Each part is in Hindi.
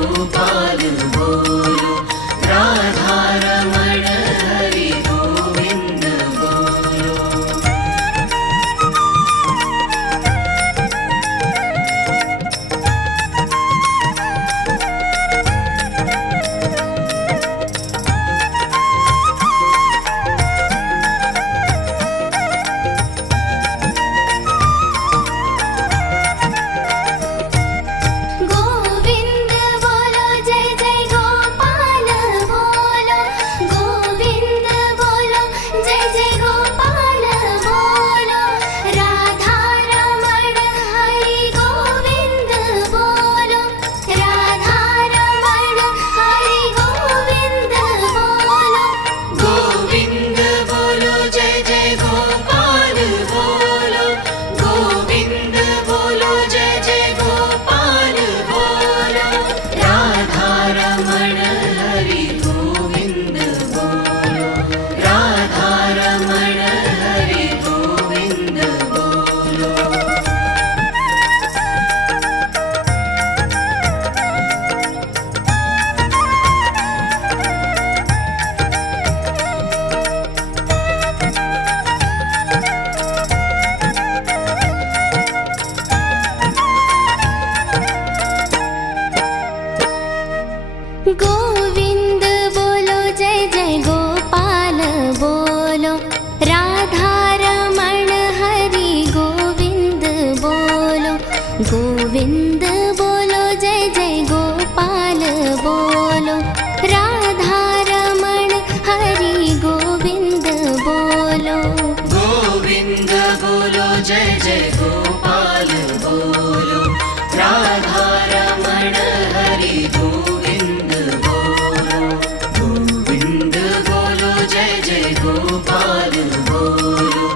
गोपाल बोलो, राधा रमण हरि गोविंद बोलो। गोविंद बोलो जय जय गोपाल बोलो, गोविंद बोलो जय जय गोपाल बोलो, राधा रमण हरि गोविंद बोलो, राधा रमण हरि गोविंद बोलो। गोविंद बोलो जय जय गोपाल बोलो, गोविंद बोलो जय जय गोपाल बोलो, राधा रमण हरि गोविंद बोलो, राधा रमण हरि गोविंद बोलो। गोविंद बोलो जय जय गोपाल बोलो, राधा रमण हरि गोविंद बोलो, गोविंद बोलो जय जय गोपाल बोलो, राधा रमण हरि गोविंद बोलो। गोविंद बोलो जय जय गोपाल बोलो, राधा रमण हरि गोविंद बोलो, गोविंद बोलो जय जय गोपाल बोलो,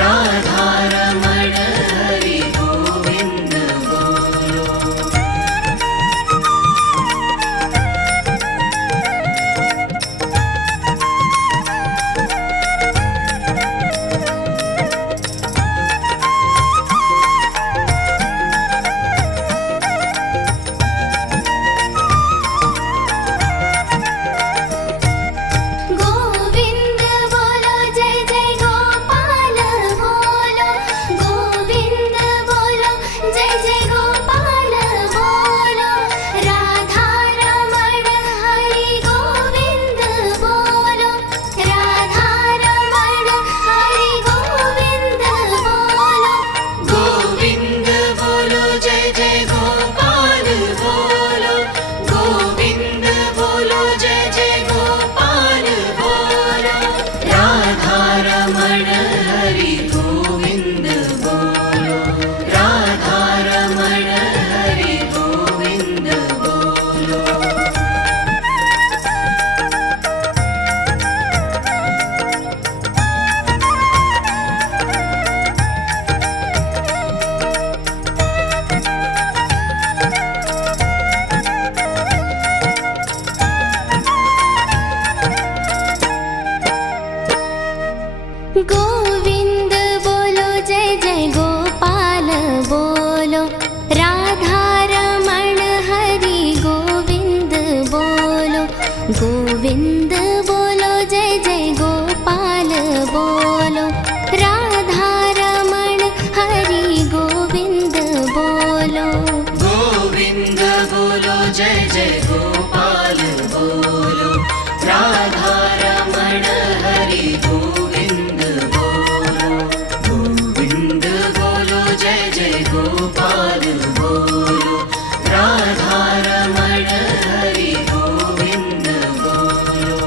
राधा रमण हरि गोविंद बोलो। गोविंद बोलो जय जय गोपाल बोलो, गोविंद बोलो जय जय गोपाल बोलो, राधा रमण हरि गोविंद बोलो, राधा रमण हरि गोविंद बोलो। गोविंद बोलो जय जय गोपाल बोलो, गोविंद बोलो जय जय गोपाल बोलो, राधा रमण हरि गोविंद बोलो, राधा रमण हरि गोविंद बोलो। गोविंद बोलो जय जय गोपाल बोलो, राधा रमण हरि गोविंद बोलो, गोविंद बोलो जय जय गोपाल बोलो, राधा रमण हरि गोविंद बोलो। गोविंद बोलो जय जय गोपाल बोलो, राधा रमण हरि गोविंद बोलो, गोविंद बोलो जय जय गोपाल बोलो, राधा रमण हरि गोविंद बोलो।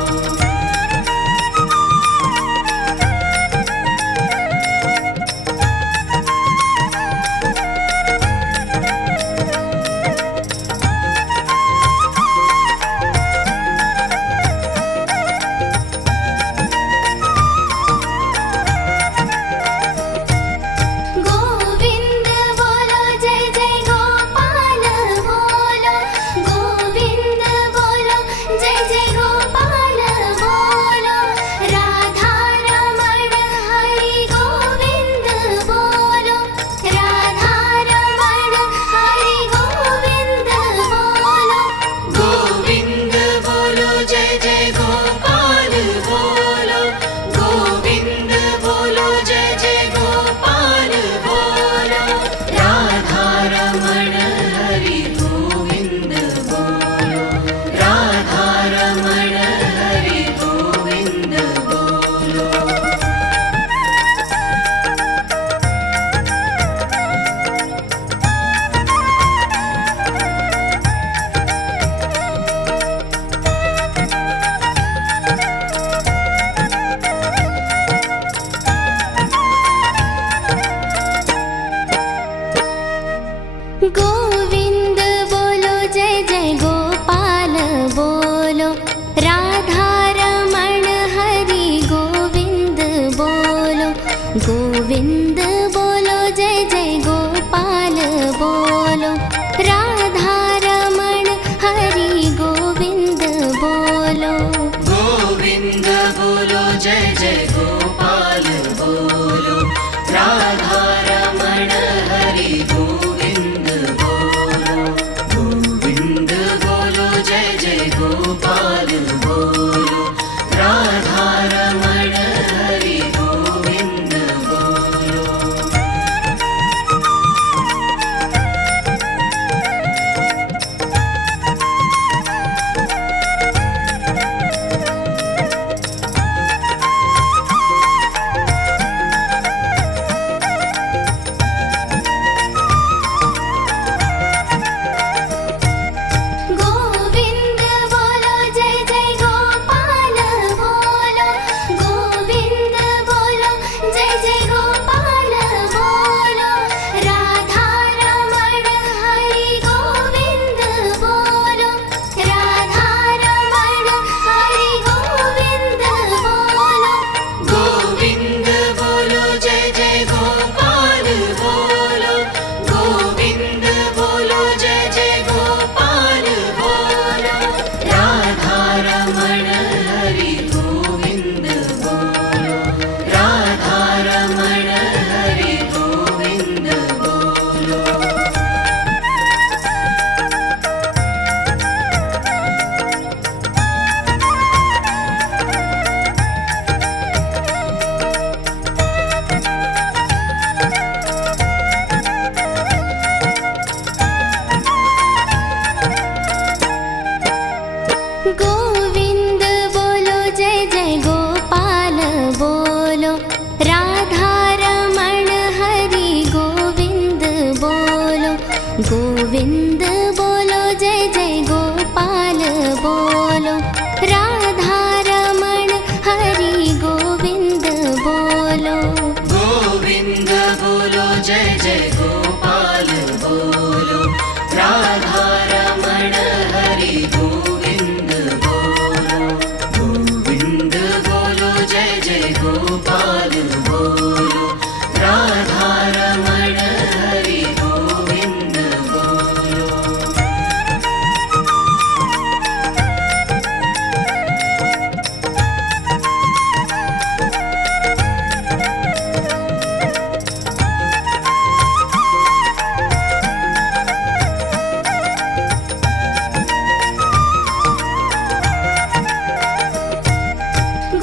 गोविंद बोलो जय जय गोपाल बोलो राधा रमण हरि गोविंद बोलो गोविंद बोलो जय जय गोपाल बोलो राधा रमण हरि गोविंद बोलो गोविंद बोलो जय जय गोपाल बोलो राधा रमण हरि गोविंद बोलो गोविंद बोलो जय जय गोपाल बोलो राधा रमण हरि गोविंद बोलो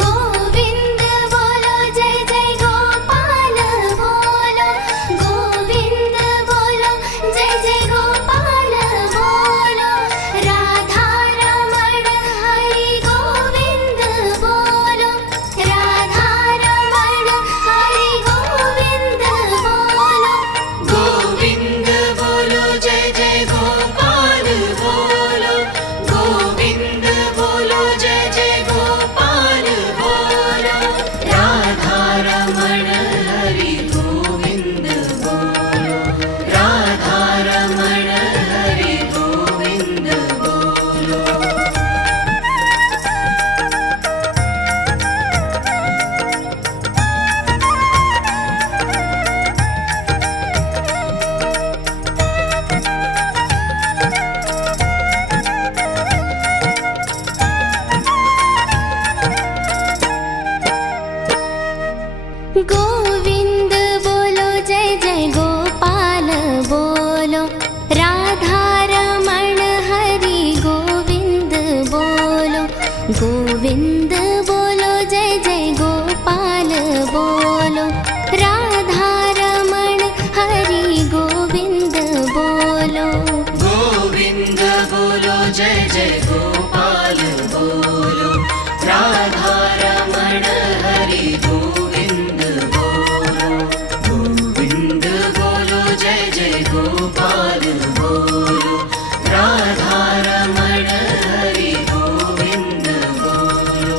गोविंद बोलो जय जय गोपाल बोलो गोविंद बोलो जय जय गोपाल बोलो राधा रमण हरि गोविंद बोलो राधा रमण हरि गोविंद बोलो गोविंद बोलो जय जय गोपाल बोलो गोविंद बोलो जय जय गोपाल बोलो राधा रमण हरि गोविंद बोलो राधा रमण हरि गोविंद बोलो गोविंद बोलो जय जय गोपाल बोलो राधा रमण हरि गोविंद बोलो गोविंद बोलो जय जय गोपाल बोलो राधा रमण हरि गोविंद बोलो गोविंद बोलो जय जय गोपाल बोलो राधा रमण हरि गोविंद बोलो गोविंद बोलो जय जय गोपाल बोलो राधा रमण हरि गोविंद बोलो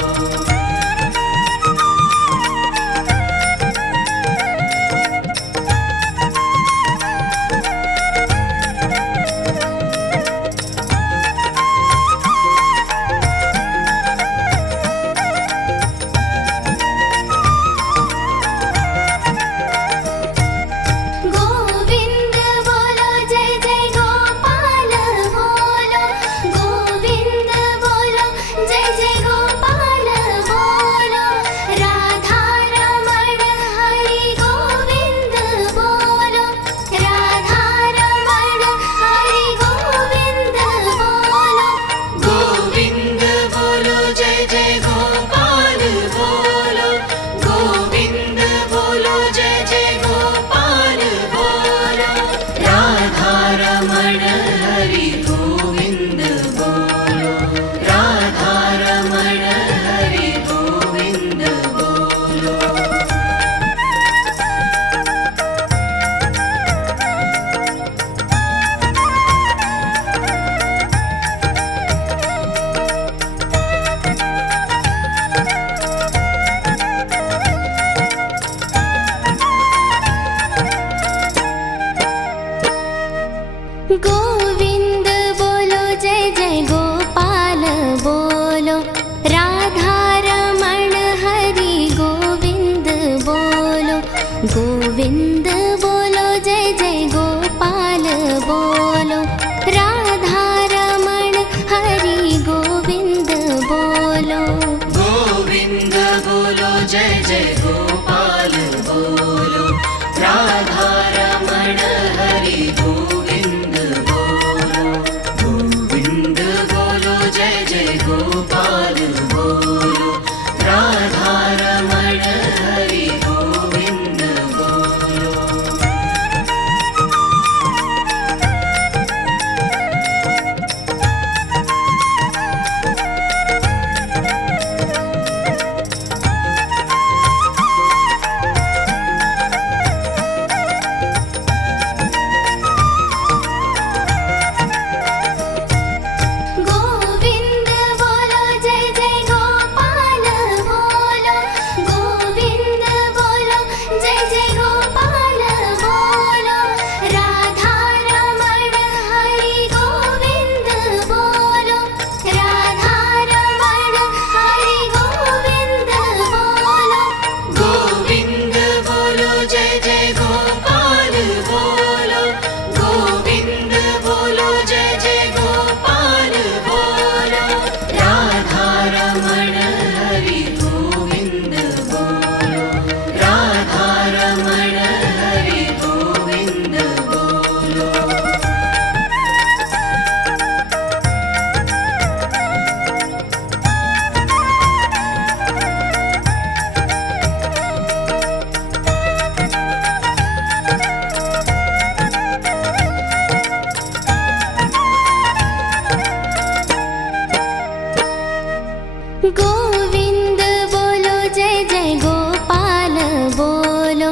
गोविंद बोलो जय जय गोपाल बोलो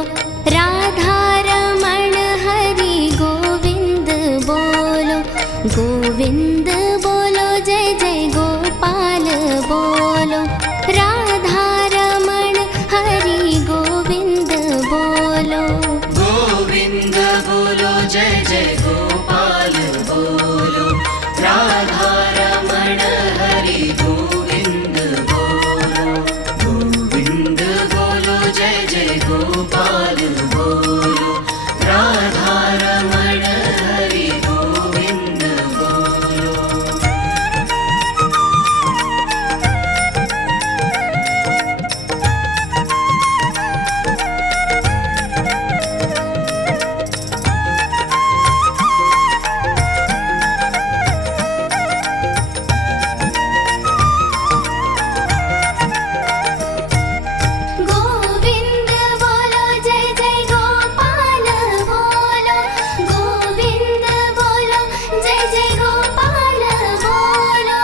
राधा रमण हरि गोविंद बोलो गोविंद बोलो जय जय गोपाल बोलो राधा रमण हरि गोविंद बोलो गोविंद बोलो जय जय गोपाल बोलो राधा रमण हरि गोविंद बोलो गोविंद बोलो जय जय गोपाल बोलो राधा रमण हरि गोविंद बोलो गोविंद बोलो जय जय गोपाल बोलो गोविंद बोलो जय जय गोपाल बोलो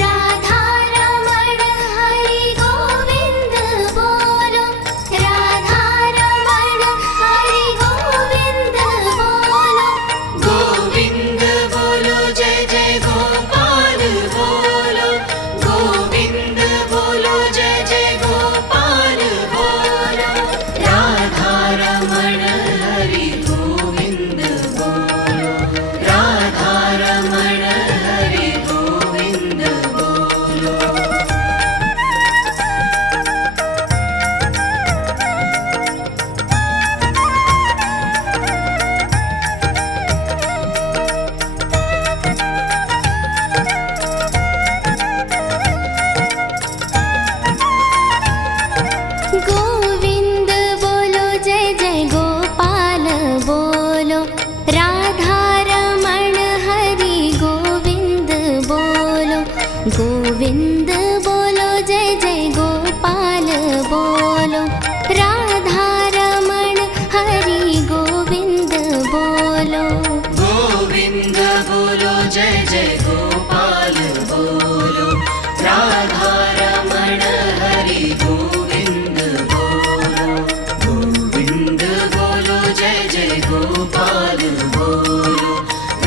राधा रमण हरि गोविंद बोलो राधा रमण हरि गोविंद बोलो गोविंद बोलो जय जय गोपाल बोलो गोविंद बोलो जय जय गोपाल बोलो राधा रमण हरि गोविंद बोलो राधा रमण हरि गोविंद बोलो गोविंद बोलो जय जय गोपाल बोलो राधा रमण हरि गोविंद बोलो गोविंद बोलो जय जय गोपाल बोलो राधा रमण हरि गोविंद बोलो गोविंद बोलो जय जय गोपाल बोलो राधा रमण हरि गोविंद बोलो गोविंद बोलो जय जय गोपाल बोलो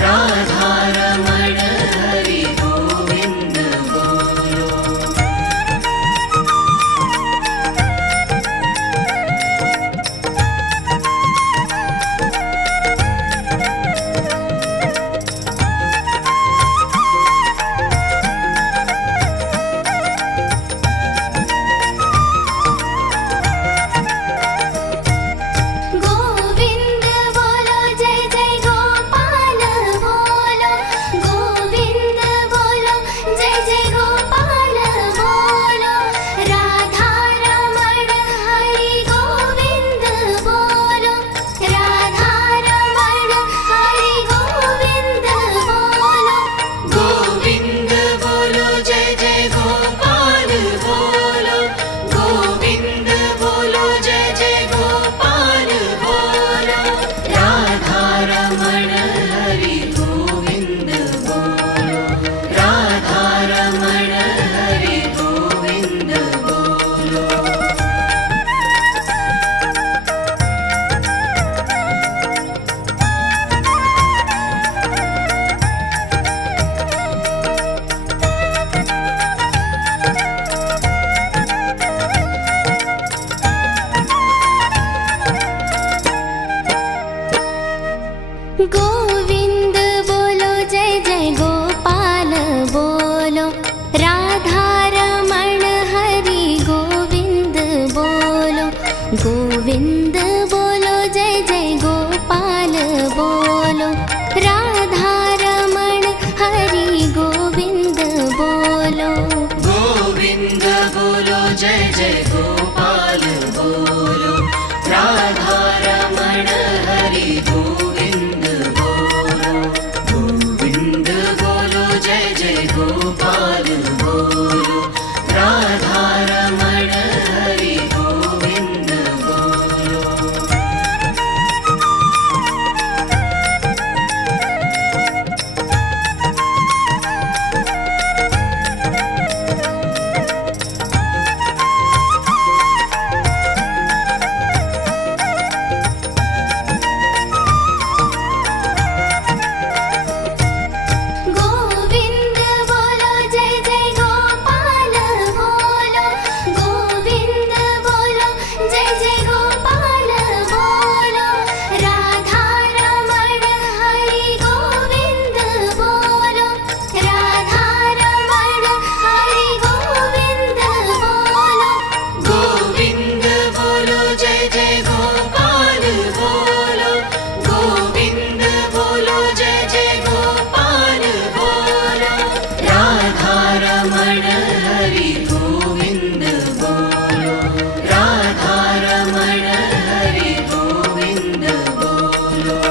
राधा रमण हरि गोविंद बोलो गोविंद बोलो जय जय गोपाल बोलो गोविंद बोलो जय जय गोपाल बोलो राधा रमण हरि गोविंद बोलो राधा रमण हरि गोविंद बोलो गोविंद बोलो जय जय गोपाल बोलो गोविंद बोलो जय जय गोपाल बोलो राधा रमण हरि गोविंद बोलो राधा रमण हरि गोविंद बोलो गोविंद बोलो जय जय गोपाल बोलो राधा रमण हरि गोविंद बोलो गोविंद बोलो जय जय गोपाल बोलो राधा रमण हरि गोविंद बोलो गोविंद बोलो जय जय गोपाल बोलो राधा रमण हरि गोविंद बोलो गोविंद बोलो जय जय गोपाल बोलो राधा रमण हरि गोविंद बोलो रमण हरि गोविंद बोलो, राधा रमण हरि गोविंद बोलो।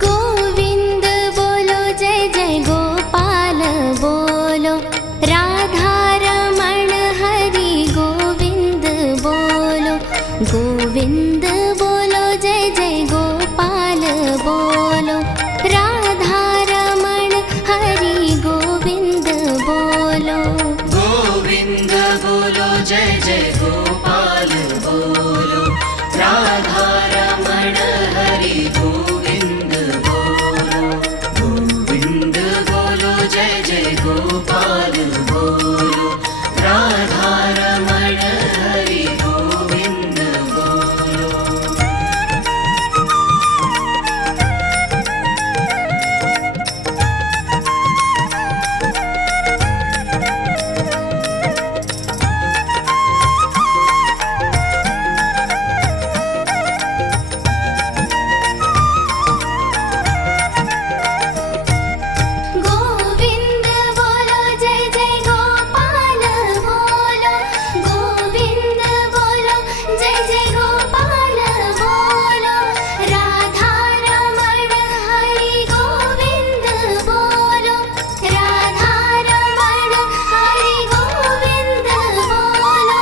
गोविंद बोलो जय जय गोपाल बोलो, राधा रमण हरि गोविंद बोलो। गोविंद बोलो जय जय गोपाल बोलो, राधा रमण हरि गोविंद बोलो। गोविंद बोलो जय जय गोपाल बोलो, राधा रमण हरि गोविंद बोलो। गोविंद बोलो जय जय गोपाल बोलो, राधा रमण हरि गोविंद बोलो। गोविंद बोलो जय जय गोपाल बोलो, गोविंद बोलो जय जय गोपाल बोलो, राधा रमण हरि गोविंद बोलो, राधा रमण हरि गोविंद बोलो।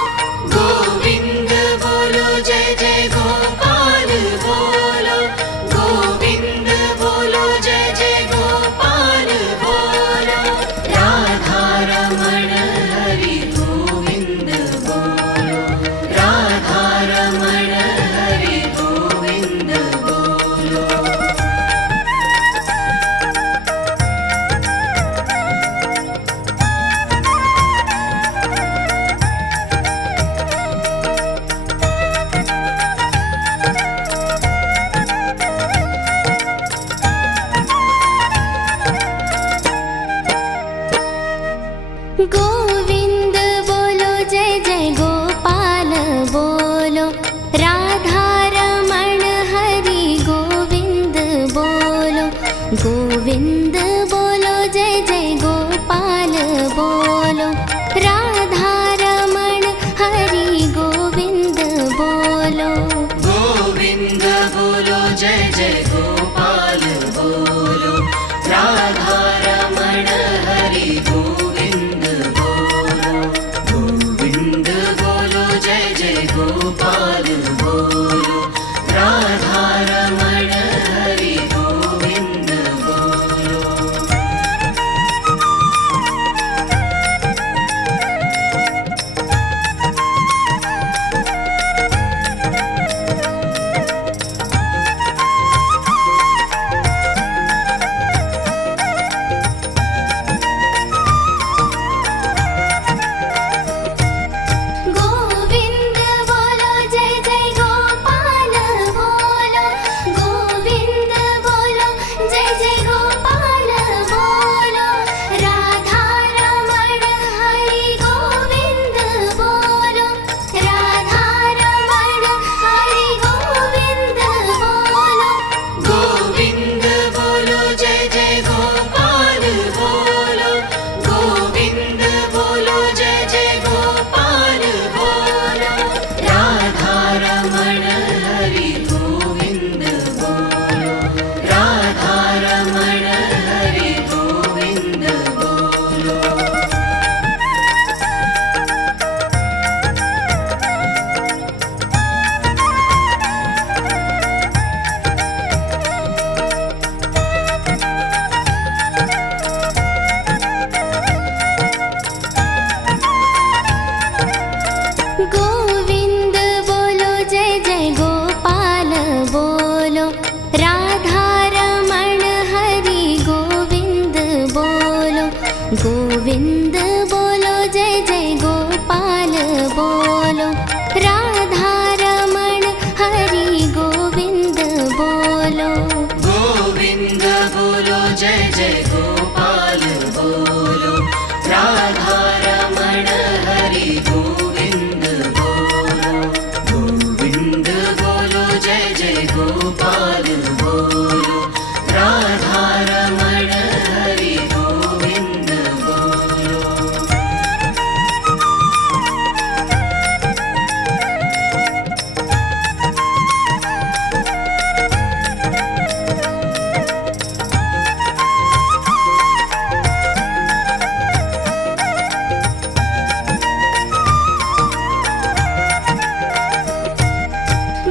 गोविंद बोलो जय जय गोपाल बोलो, गोविंद बोलो जय जय गोपाल बोलो, राधा रमण हरि गोविंद बोलो, राधा रमण हरि गोविंद बोलो। गोविंद बोलो जय जय गोपाल बोलो, राधा रमण हरि गोविंद बोलो। गोविंद बोलो जय जय गोपाल बोलो, राधा रमण हरि गोविंद बोलो। गोविंद बोलो जय जय गोपाल बोलो, राधा रमण हरि गोविंद बोलो। गोविंद बोलो जय जय गोपाल बोलो, राधा रमण हरि गोविंद बोलो। गोविंद बोलो जय जय गोपाल बोलो, गोविंद बोलो जय जय गोपाल बोलो, राधा रमण हरि गोविंद बोलो, राधा रमण हरि गोविंद बोलो। गोविंद बोलो जय जय गोपाल बोलो, गोविंद बोलो जय जय गोपाल बोलो, राधा रमण हरि गोविंद बोलो, राधा रमण हरि गोविंद बोलो। गोविंद बोलो जय जय गोपाल बोलो, राधा रमण हरि गोविंद बोलो। गोविंद बोलो जय जय गोपाल बोलो, राधा रमण हरि गोविंद बोलो। गोविन्द बोलो जय जय गोपाल बोलो राधा रमण हरि गोविन्द बोलो जय जय गोपाल बोलो राधा रमण हरि गोविन्द बोलो।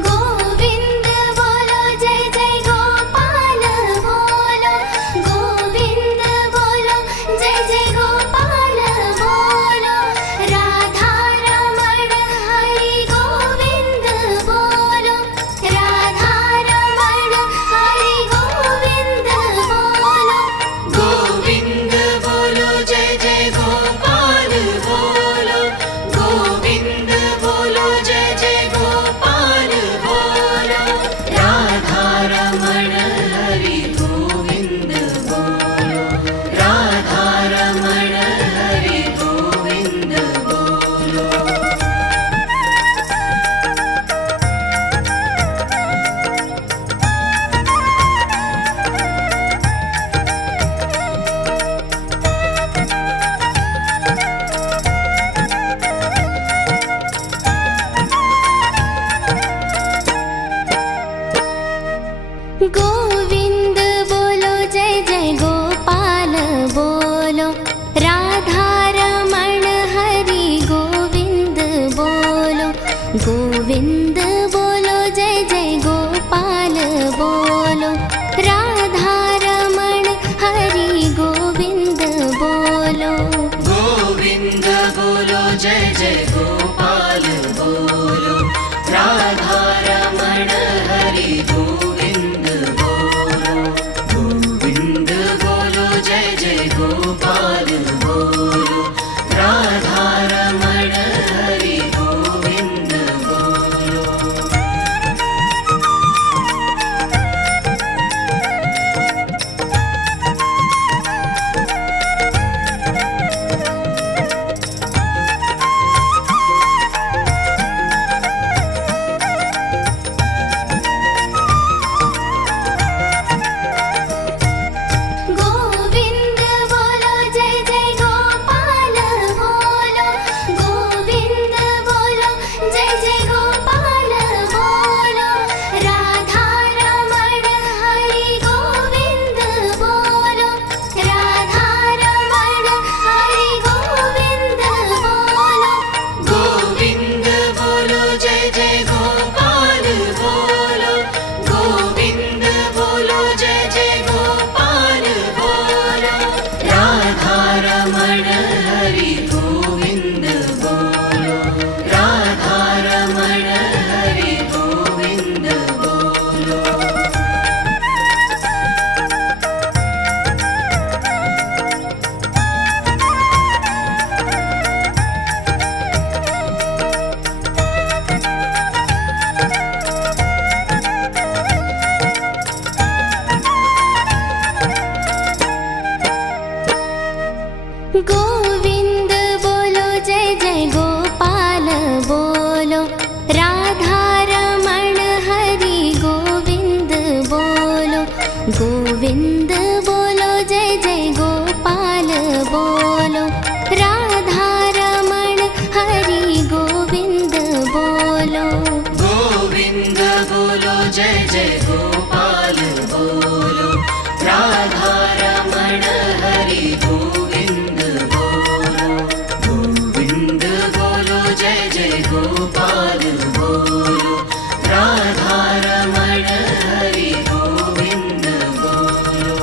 गोविन्द बोलो जय जय गोपाल बोलो गोविन्द बोलो जय जय गोपाल बोलो राधा रमण हरि गोविन्द बोलो राधा रमण हरि गोविन्द बोलो। गोविन्द बोलो जय जय गोपाल बोलो गोविन्द बोलो जय जय गोपाल बोलो राधा रमण हरि गोविन्द बोलो राधा रमण हरि गोविन्द बोलो। गोविन्द बोलो जय जय गोपाल बोलो राधा रमण हरि गोविन्द बोलो गोविन्द बोलो जय जय गोपाल बोलो राधा रमण हरि गोविन्द बोलो। गोविन्द बोलो जय जय गोपाल बोलो राधा रमण हरि गोविन्द बोलो गोविन्द बोलो जय जय गोपाल बोलो राधा रमण हरि गोविन्द बोलो। गोविन्द बोलो जय जय गोपाल बोलो गोविन्द बोलो जय जय गोपाल बोलो राधा रमण हरि गोविन्द बोलो राधा रमण हरि गोविन्द बोलो। गोविन्द बोलो जय जय गोपाल बोलो गोविन्द बोलो जय जय गोपाल बोलो राधा रमण हरि गोविन्द बोलो राधा रमण हरि गोविन्द बोलो। गोविन्द बोलो जय जय गोपाल बोलो राधा रमण हरि गोविन्द बोलो गोविन्द बोलो जय जय गोपाल बोलो राधा रमण हरि गोविन्द बोलो। गोविन्द बोलो जय जय गोपाल बोलो राधा रमण हरि गोविन्द बोलो गोविन्द बोलो जय जय गोपाल बोलो राधा रमण हरि गोविन्द बोलो।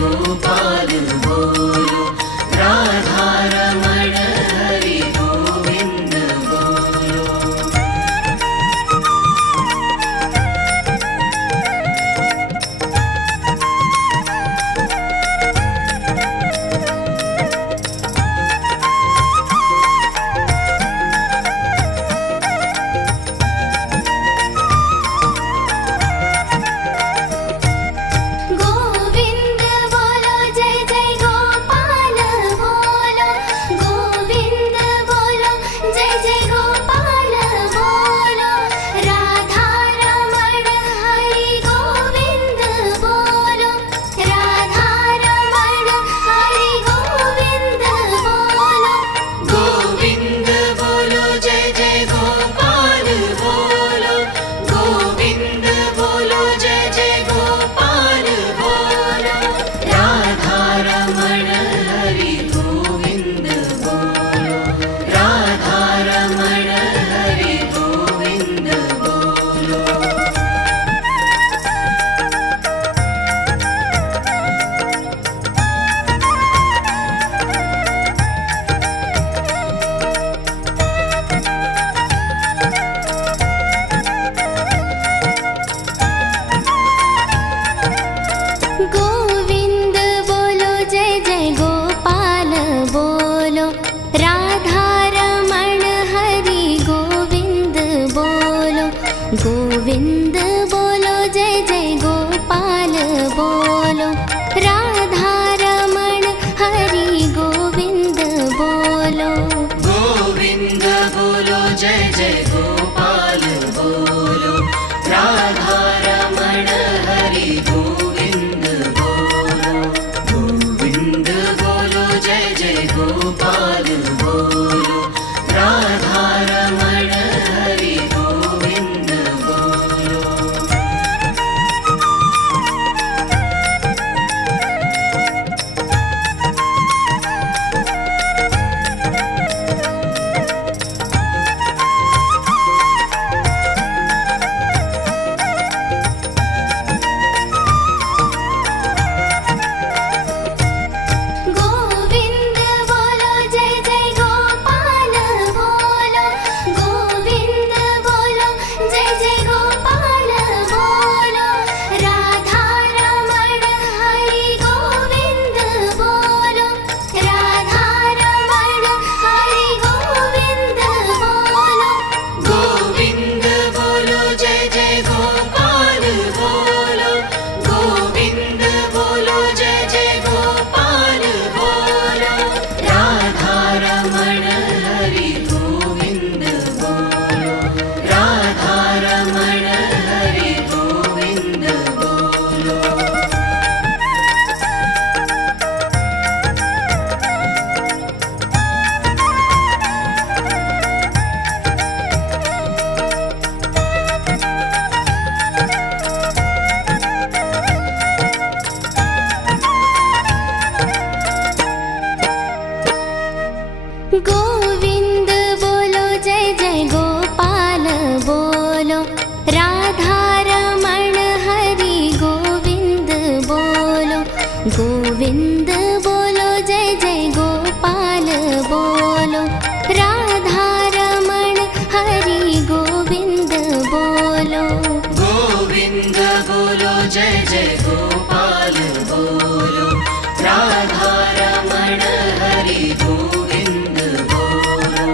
गोपाल बोलो, राधा रमण हरि गोविंद बोलो। गोविंद बोलो जय जय गोपाल बोलो, गोविंद बोलो जय जय गोपाल बोलो, राधा रमण हरि गोविंद बोलो, राधा रमण हरि गोविंद बोलो। गोविंद बोलो जय जय गोपाल बोलो, गोविंद बोलो जय जय गोपाल बोलो, राधा रमण हरि गोविंद बोलो, राधा रमण हरि गोविंद बोलो। गोविंद बोलो जय जय गोपाल बोलो, राधा रमण हरि गोविंद बोलो, गोविंद बोलो जय जय गोपाल बोलो, राधा रमण हरि गोविंद बोलो। गोविंद बोलो जय जय गोपाल बोलो, राधा रमण हरि गोविंद बोलो, गोविंद बोलो जय जय गोपाल बोलो, राधा रमण हरि गोविंद बोलो। गोविंद बोलो जय जय गोपाल बोलो, गोविंद बोलो जय जय गोपाल बोलो, राधा रमण हरि गोविंद बोलो, राधा रमण हरि गोविंद बोलो। गोविंद बोलो जय जय गोपाल बोलो, गोविंद बोलो जय जय गोपाल बोलो, राधा रमण हरि गोविंद बोलो, राधा रमण हरि गोविंद बोलो। गोविंद बोलो जय जय गोपाल बोलो, राधा रमण हरि गोविंद बोलो, गोविंद बोलो जय जय गोपाल बोलो, राधा रमण हरि गोविंद बोलो। गोविंद बोलो जय जय गोपाल बोलो, राधा रमण हरि गोविंद बोलो,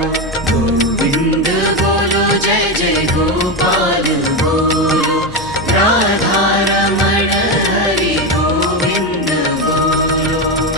गोविंद बोलो जय जय गोपाल बोलो, राधा रमण हरि गोविंद बोलो।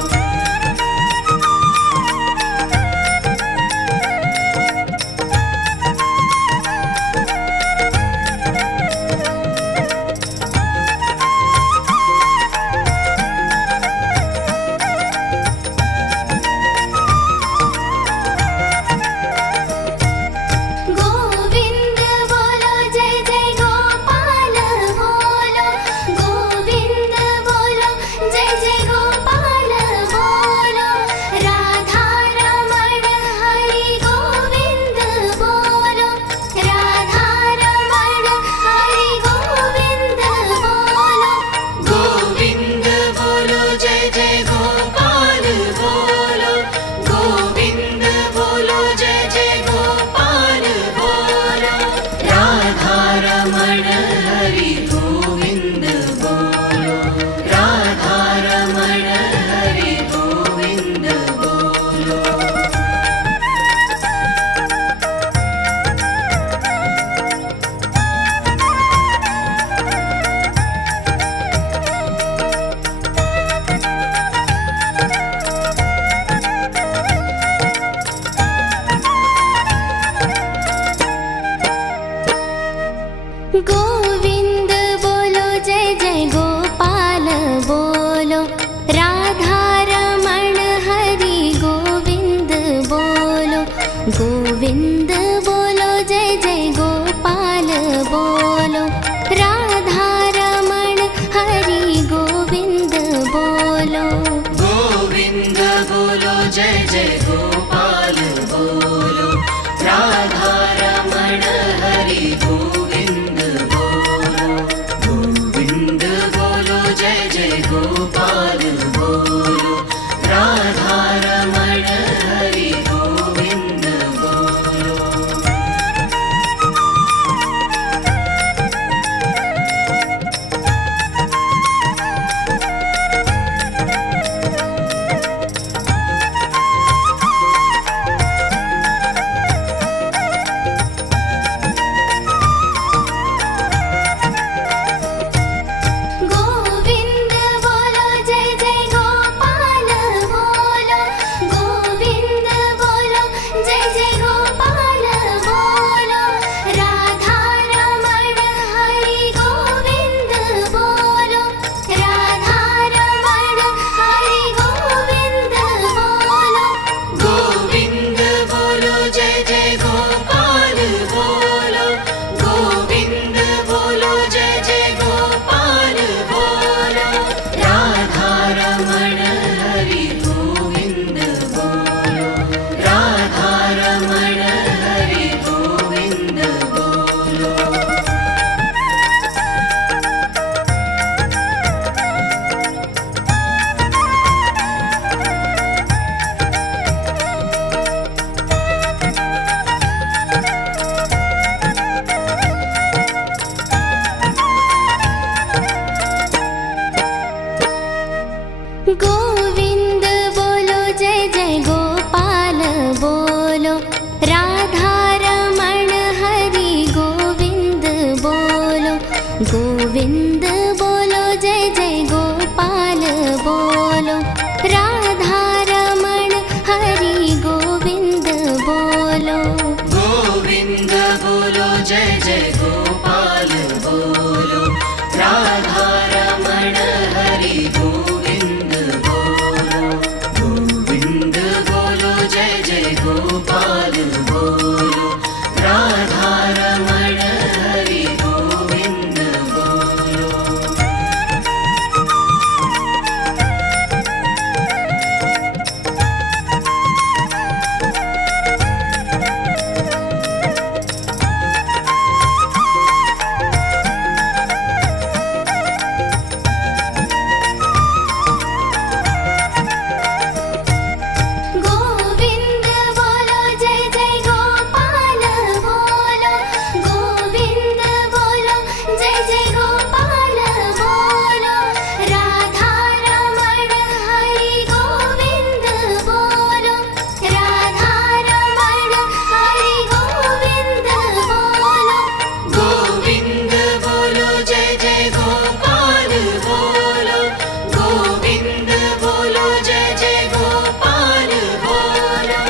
जय गोपाल बोलो राधा रमण हरि गोविंद बोलो गोविंद बोलो जय जय गोपाल बोलो राधा रमण हरि गोविंद बोलो। गोविंद बोलो जय जय गोपाल बोलो गोविंद बोलो जय जय गोपाल बोलो राधा रमण हरि गोविंद बोलो राधा रमण हरि गोविंद बोलो गोविंद बोलो जय जय गोपाल बोलो गोविंद बोलो जय जय गोपाल बोलो राधा रमण हरि गोविंद बोलो राधा रमण हरि गोविंद बोलो। गोविंद बोलो जय जय गोपाल बोलो राधा रमण हरि गोविंद बोलो गोविंद बोलो जय जय गोपाल बोलो राधा रमण हरि गोविंद बोलो गोविंद बोलो जय जय गोपाल बोलो राधा रमण हरि गोविंद बोलो गोविंद बोलो जय जय गोपाल बोलो राधा रमण हरि गोविंद बोलो। गोविंद बोलो जय जय गोपाल बोलो गोविंद बोलो जय जय गोपाल बोलो राधा रमण हरि गोविंद बोलो राधा रमण हरि गोविंद बोलो गोविंद बोलो जय जय गोपाल बोलो गोविंद बोलो जय जय गोपाल बोलो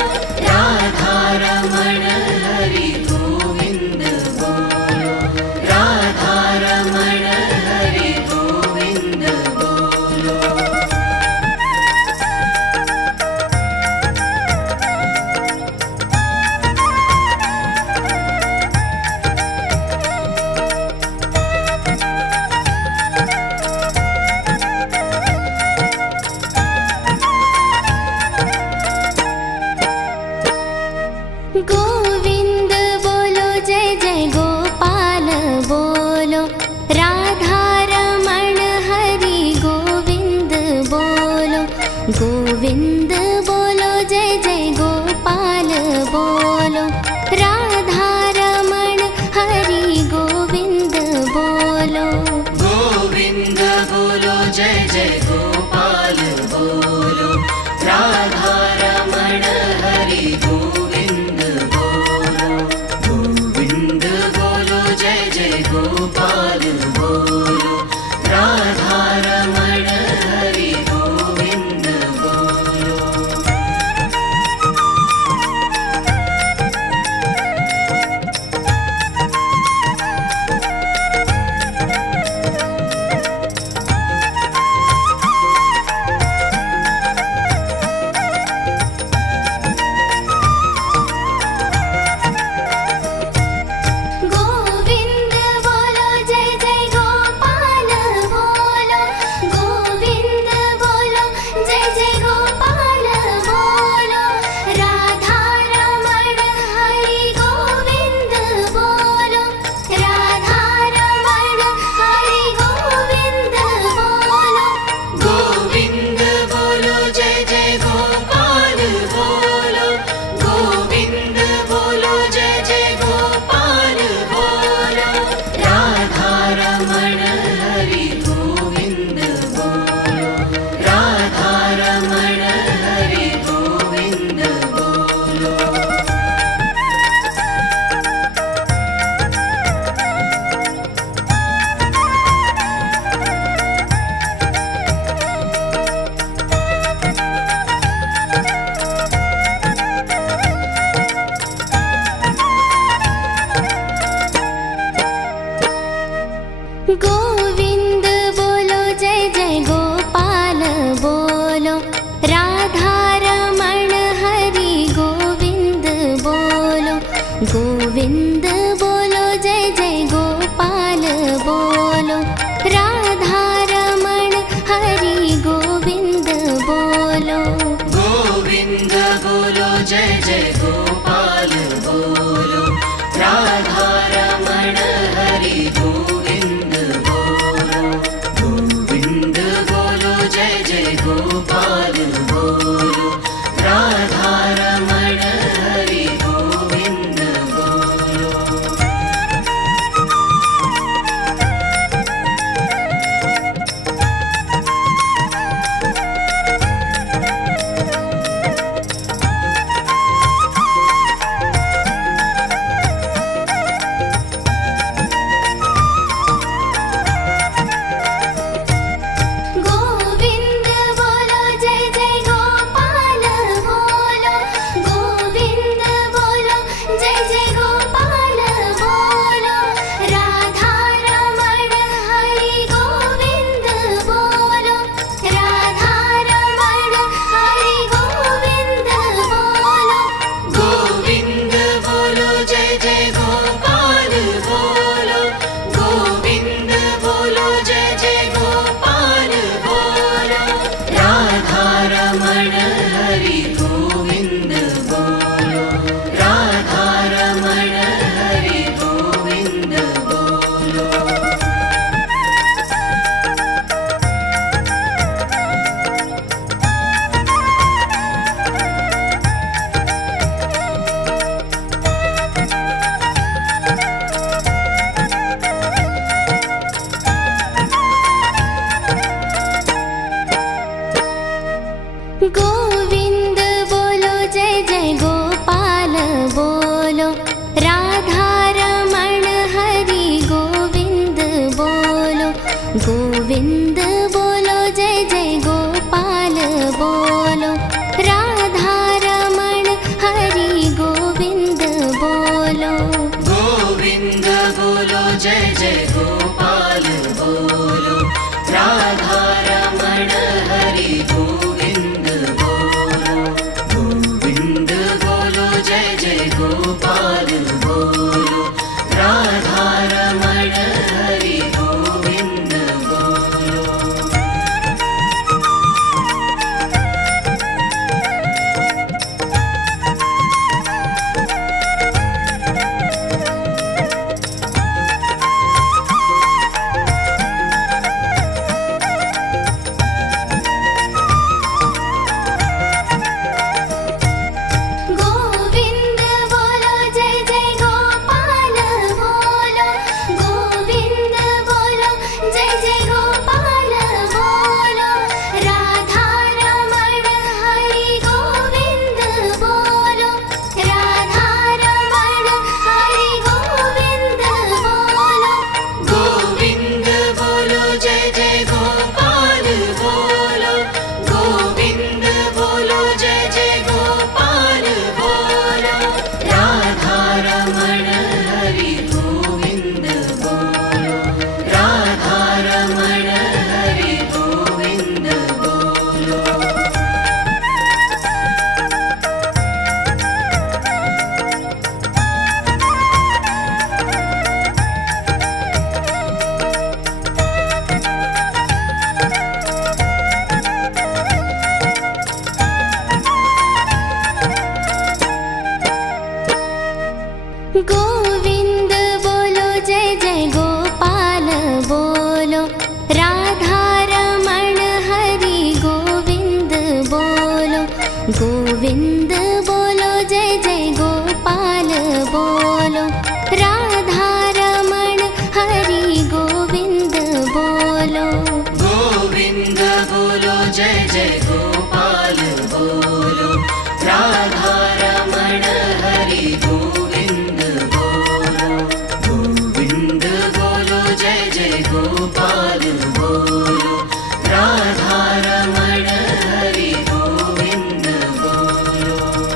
राधा रमण हरि गोविंद बोलो राधा रमण हरि गोविंद बोलो। गोविंद बोलो जय जय गोपाल बोलो राधा रमण हरि गोविंद बोलो गोविंद बोलो जय जय गोपाल बोलो राधा रमण हरि गोविंद बोलो गोविंद बोलो जय जय गोपाल बोलो राधा रमण हरि गोविंद बोलो गोविंद बोलो जय जय गोपाल बोलो राधा रमण हरि गोविंद बोलो। बोलो गोविन्द बोलो जय जय गोपाल बोलो राधा रमण हरि गोविन्द बोलो गोविन्द बोलो जय जय गोपाल बोलो राधा रमण हरि गोविन्द बोलो गोविन्द बोलो जय जय गोपाल बोलो गोविन्द बोलो जय जय गोपाल बोलो राधा रमण हरि गोविन्द बोलो राधा रमण हरि गोविन्द बोलो गोविन्द बोलो जय जय गोपाल बोलो गोविन्द बोलो जय जय गोपाल बोलो राधा रमण हरि गोविन्द बोलो राधा रमण हरि गोविन्द बोलो गोविन्द बोलो जय जय गोपाल बोलो राधा रमण हरि गोविन्द बोलो गोविन्द बोलो जय जय गोपाल बोलो राधा रमण हरि गोविन्द बोलो गोविन्द बोलो जय जय गोपाल बोलो राधा रमण हरि गोविन्द बोलो गोविन्द बोलो जय जय गोपाल बोलो राधा रमण हरि गोविन्द बोलो गोविन्द बोलो जय जय गोपाल बोलो गोविन्द बोलो जय जय गोपाल बोलो राधा रमण हरि गोविन्द बोलो राधा रमण हरि गोविन्द बोलो गोविन्द बोलो जय जय गोपाल बोलो गोविन्द बोलो जय जय गोपाल बोलो राधा रमण हरि गोविन्द बोलो राधा रमण हरि गोविन्द बोलो गोविन्द बोलो जय जय गोपाल बोलो राधा रमण हरि गोविन्द बोलो गोविन्द बोलो जय जय गोपाल बोलो राधा रमण हरि गोविन्द बोलो गोविन्द बोलो जय जय गोपाल बोलो राधा रमण हरि गोविन्द बोलो गोविन्द बोलो जय जय गोपाल बोलो राधा रमण हरि गोविन्द बोलो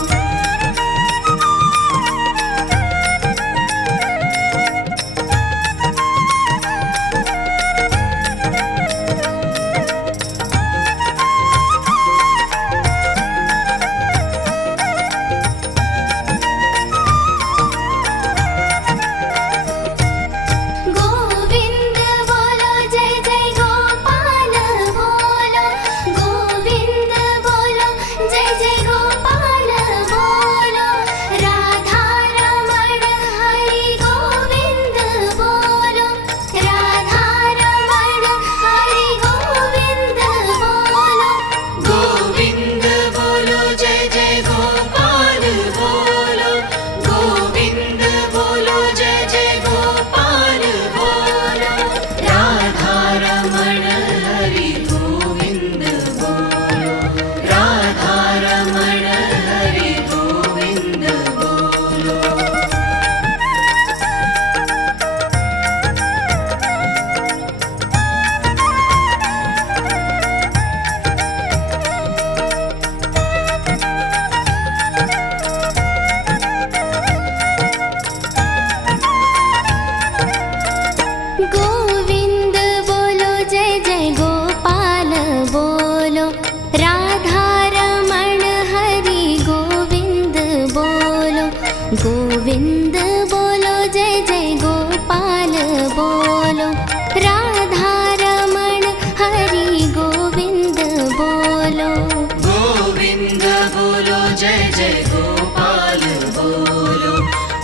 गोविन्द बोलो जय जय गोपाल बोलो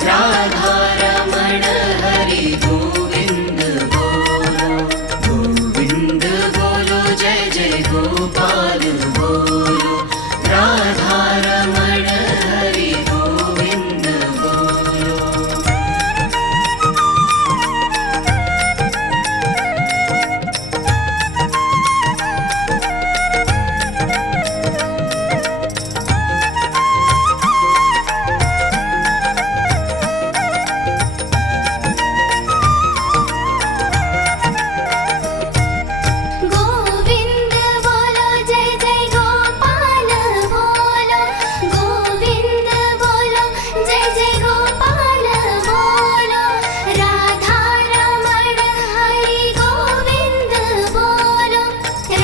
राधा रमण हरि गोविन्द बोलो गोविन्द बोलो जय जय गोपाल बोलो राधा रमण हरि गोविन्द बोलो गोविन्द बोलो जय जय गोपाल बोलो गोविन्द बोलो जय जय गोपाल बोलो राधा रमण हरि गोविन्द बोलो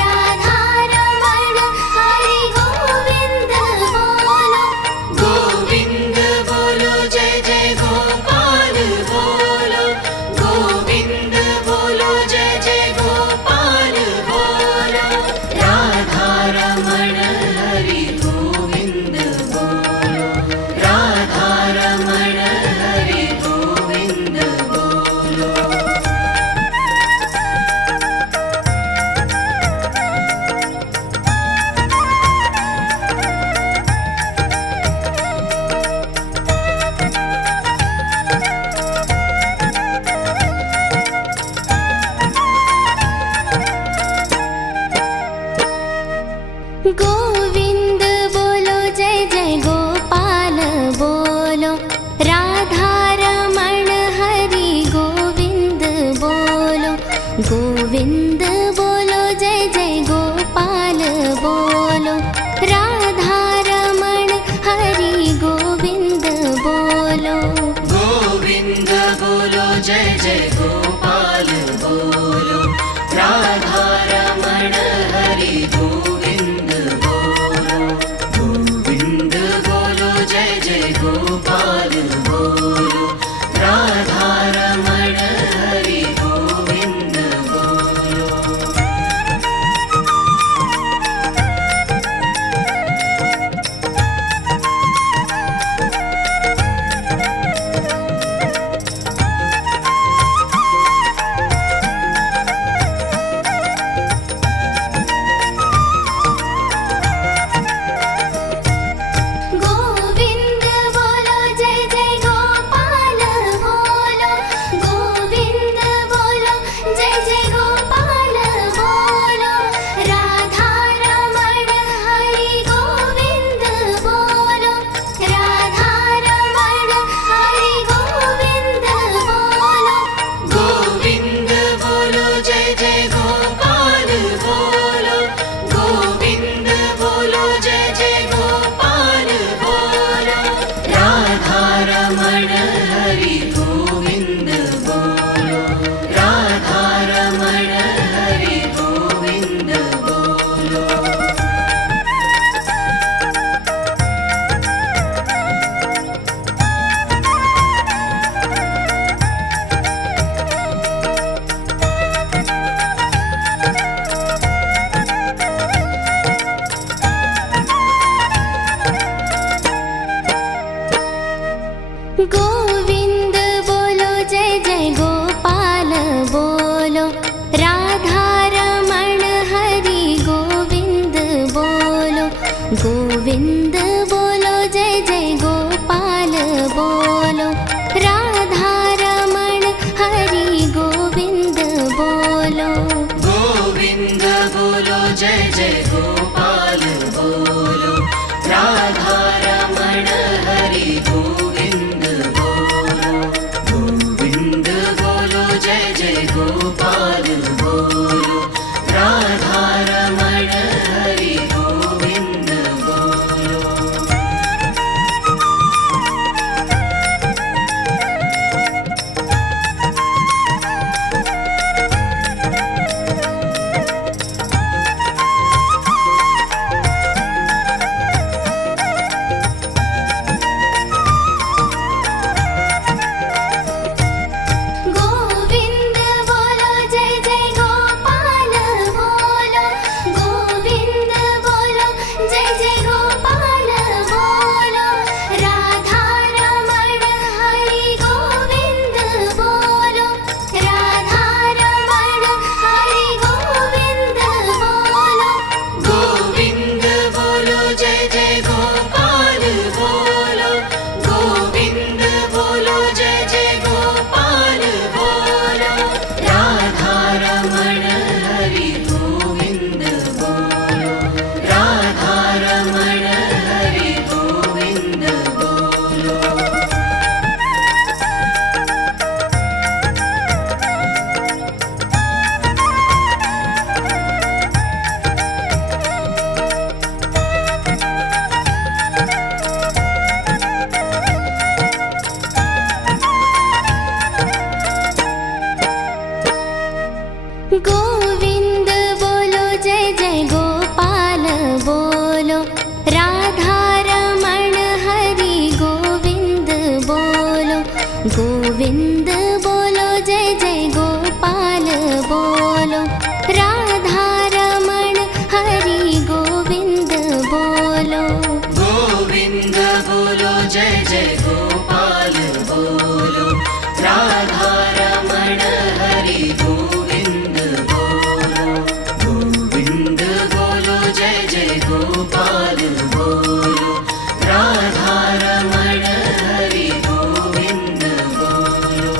राधा रमण हरि गोविन्द बोलो गोविन्द बोलो जय जय गोपाल बोलो गोविन्द बोलो जय जय गोपाल बोलो राधा रमण हरि गोविन्द बोलो राधा रमण हरि गोविन्द बोलो गोविन्द बोलो जय जय गोपाल बोलो राधा रमण हरि गोविन्द बोलो गोविन्द बोलो जय जय गोपाल बोलो राधा रमण हरि गोविन्द बोलो गोविन्द बोलो जय जय गोपाल बोलो राधा रमण हरि गोविन्द बोलो गोविन्द बोलो जय जय गोपाल बोलो राधा रमण हरि गोविन्द बोलो गोविन्द बोलो जय जय गोपाल बोलो गोविन्द बोलो जय जय गोपाल बोलो राधा रमण हरि गोविन्द बोलो राधा रमण हरि गोविन्द बोलो गोविन्द बोलो जय जय गोपाल बोलो गोविन्द बोलो जय जय गोपाल बोलो राधा रमण हरि गोविन्द बोलो राधा रमण हरि गोविन्द बोलो गोविन्द बोलो जय जय गोपाल बोलो राधा रमण हरि गोविन्द बोलो गोविन्द बोलो जय जय गोपाल बोलो राधा रमण हरि गोविन्द बोलो गोविन्द बोलो जय जय गोपाल बोलो राधा रमण हरि गोविन्द बोलो गोविन्द बोलो जय जय गोपाल बोलो राधा रमण हरि गोविन्द बोलो बोलो गोविंद बोलो जय जय गोपाल बोलो राधा रमण हरि गोविंद बोलो गोविंद बोलो जय जय गोपाल बोलो राधा रमण हरि गोविंद बोलो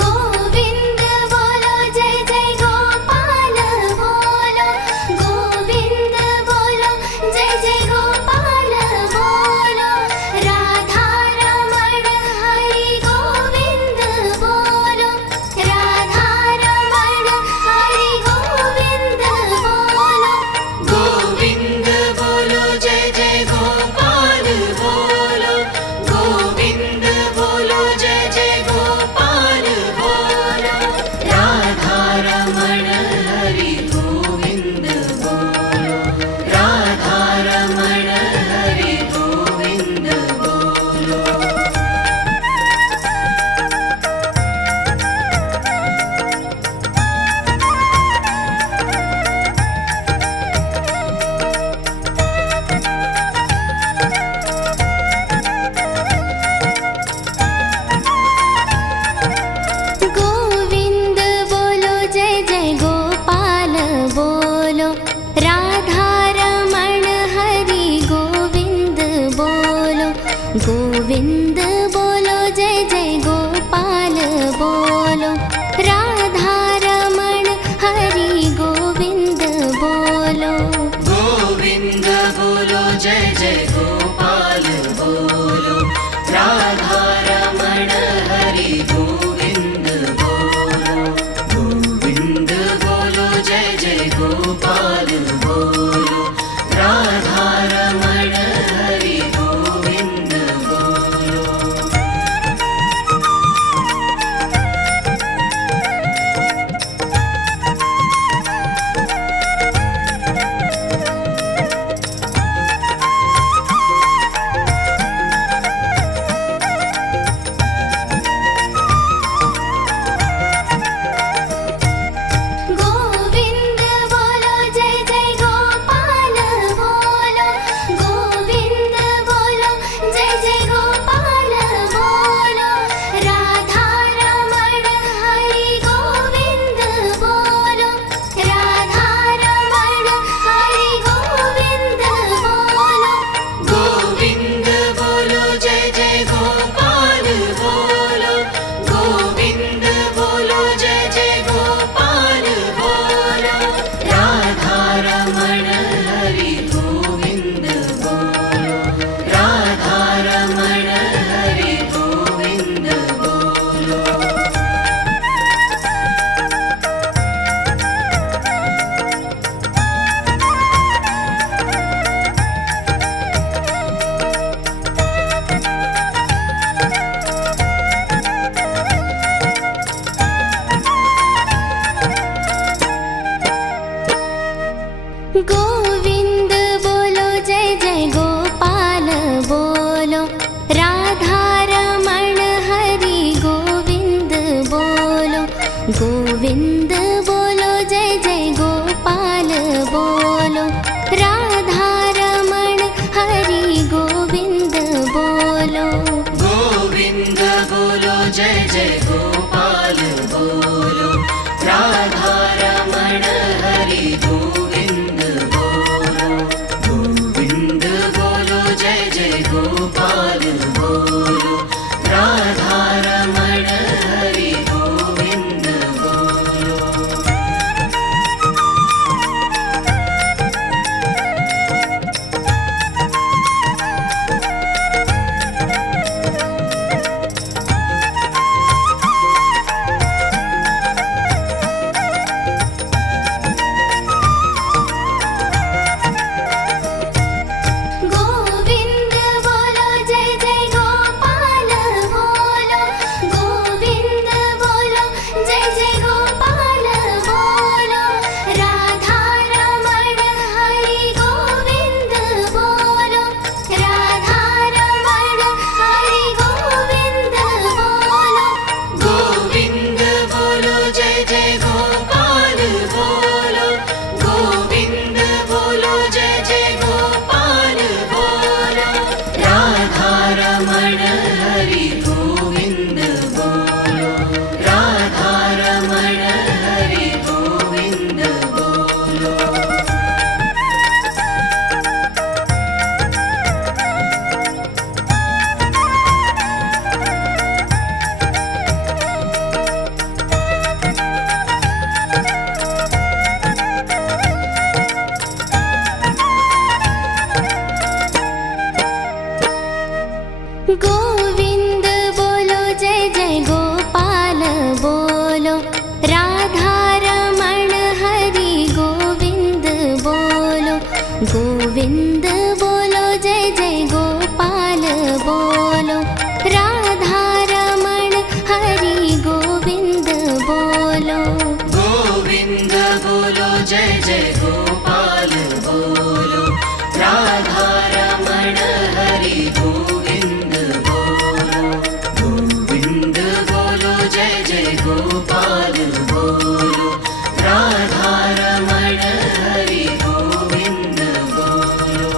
गोविंद बोलो जय जय गोपाल बोलो गोविंद बोलो जय जय गोपाल बोलो राधा रमण हरि गोविंद बोलो राधा रमण हरि गोविंद बोलो गोविंद बोलो जय जय गोपाल बोलो गोविंद बोलो जय जय गोपाल बोलो राधा रमण हरि गोविंद बोलो राधा रमण हरि गोविंद बोलो गोविंद बोलो जय जय गोपाल बोलो राधा रमण हरि गोविंद बोलो गोविंद बोलो जय जय गोपाल बोलो राधा रमण हरि गोविंद बोलो गोविंद बोलो जय जय गोपाल बोलो राधा रमण हरि गोविंद बोलो गोविंद बोलो जय जय गोपाल बोलो राधा रमण हरि गोविंद बोलो गोविंद बोलो जय जय गोपाल बोलो गोविंद बोलो जय जय गोपाल बोलो राधा रमण हरि गोविंद बोलो राधा रमण हरि गोविंद बोलो गोविंद बोलो जय जय गोपाल बोलो गोविंद बोलो जय जय गोपाल बोलो राधा रमण हरि गोविंद बोलो राधा रमण हरि गोविंद बोलो गोविंद बोलो जय जय गोपाल बोलो राधा रमण हरि गोविंद बोलो गोविंद बोलो जय जय गोपाल बोलो राधा रमण हरि गोविंद बोलो गोविंद बोलो जय जय गोपाल बोलो राधा रमण हरि गोविंद बोलो जय जय गोपाल बोलो राधा रमण हरि गोविंद बोलो जय जय गोपाल बोलो राधा रमण हरि गोविंद बोलो।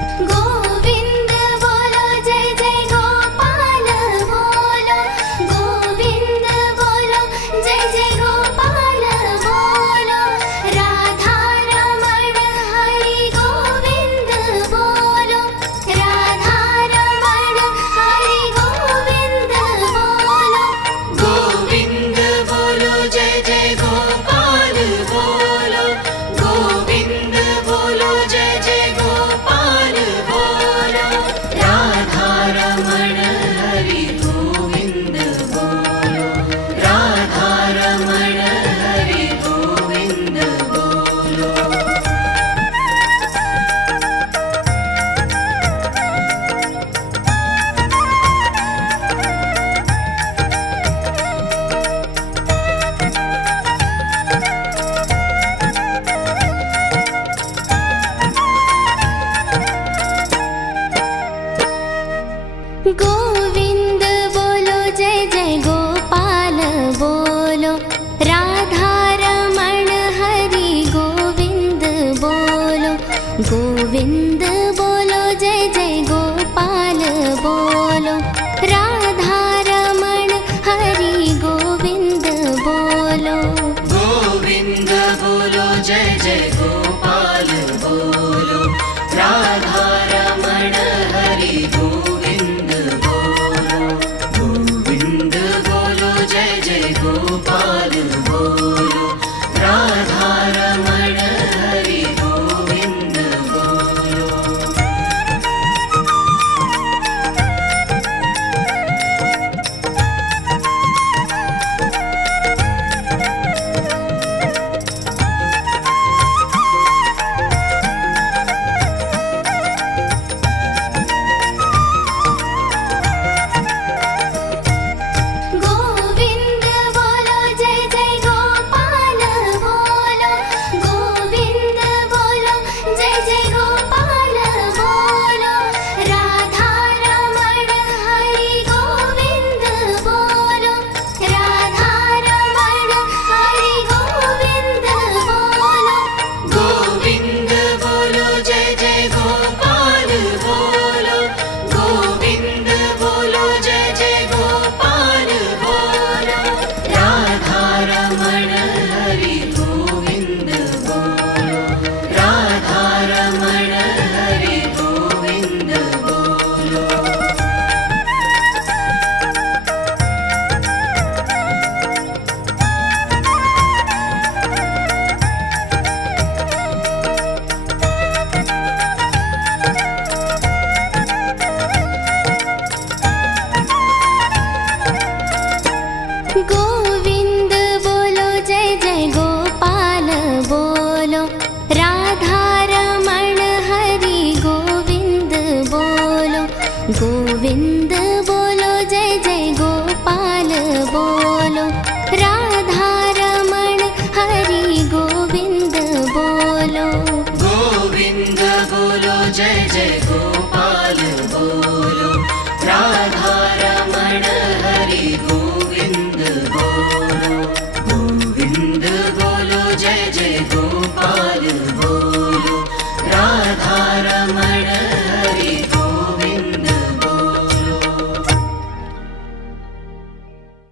गोविंद बोलो जय जय गोपाल बोलो गोविंद बोलो जय जय गोपाल बोलो राधा रमण हरि गोविंद बोलो राधा रमण हरि गोविंद बोलो गोविंद बोलो जय जय गोपाल बोलो गोविंद बोलो जय जय गोपाल बोलो राधा रमण हरि गोविंद बोलो राधा रमण हरि गोविंद बोलो। गोविंद बोलो जय जय गोपाल बोलो राधा रमण हरि गोविंद बोलो गोविंद बोलो जय जय गोपाल बोलो राधा रमण हरि गोविंद बोलो गोविंद बोलो जय जय गोपाल बोलो राधा रमण हरि गोविंद बोलो गोविंद बोलो जय जय गोपाल बोलो राधा रमण हरि गोविंद बोलो। गोविंद बोलो जय जय गोपाल बोलो गोविंद बोलो जय जय गोपाल बोलो राधा रमण हरि गोविंद बोलो राधा रमण हरि गोविंद बोलो गोविंद बोलो जय जय गोपाल बोलो गोविंद बोलो जय जय गोपाल बोलो राधा रमण हरि गोविंद बोलो राधा रमण हरि गोविंद बोलो। गोविंद बोलो जय जय गोपाल बोलो राधा रमण हरि गोविंद बोलो गोविंद बोलो जय जय गोपाल बोलो राधा रमण हरि गोविंद बोलो गोविंद बोलो जय जय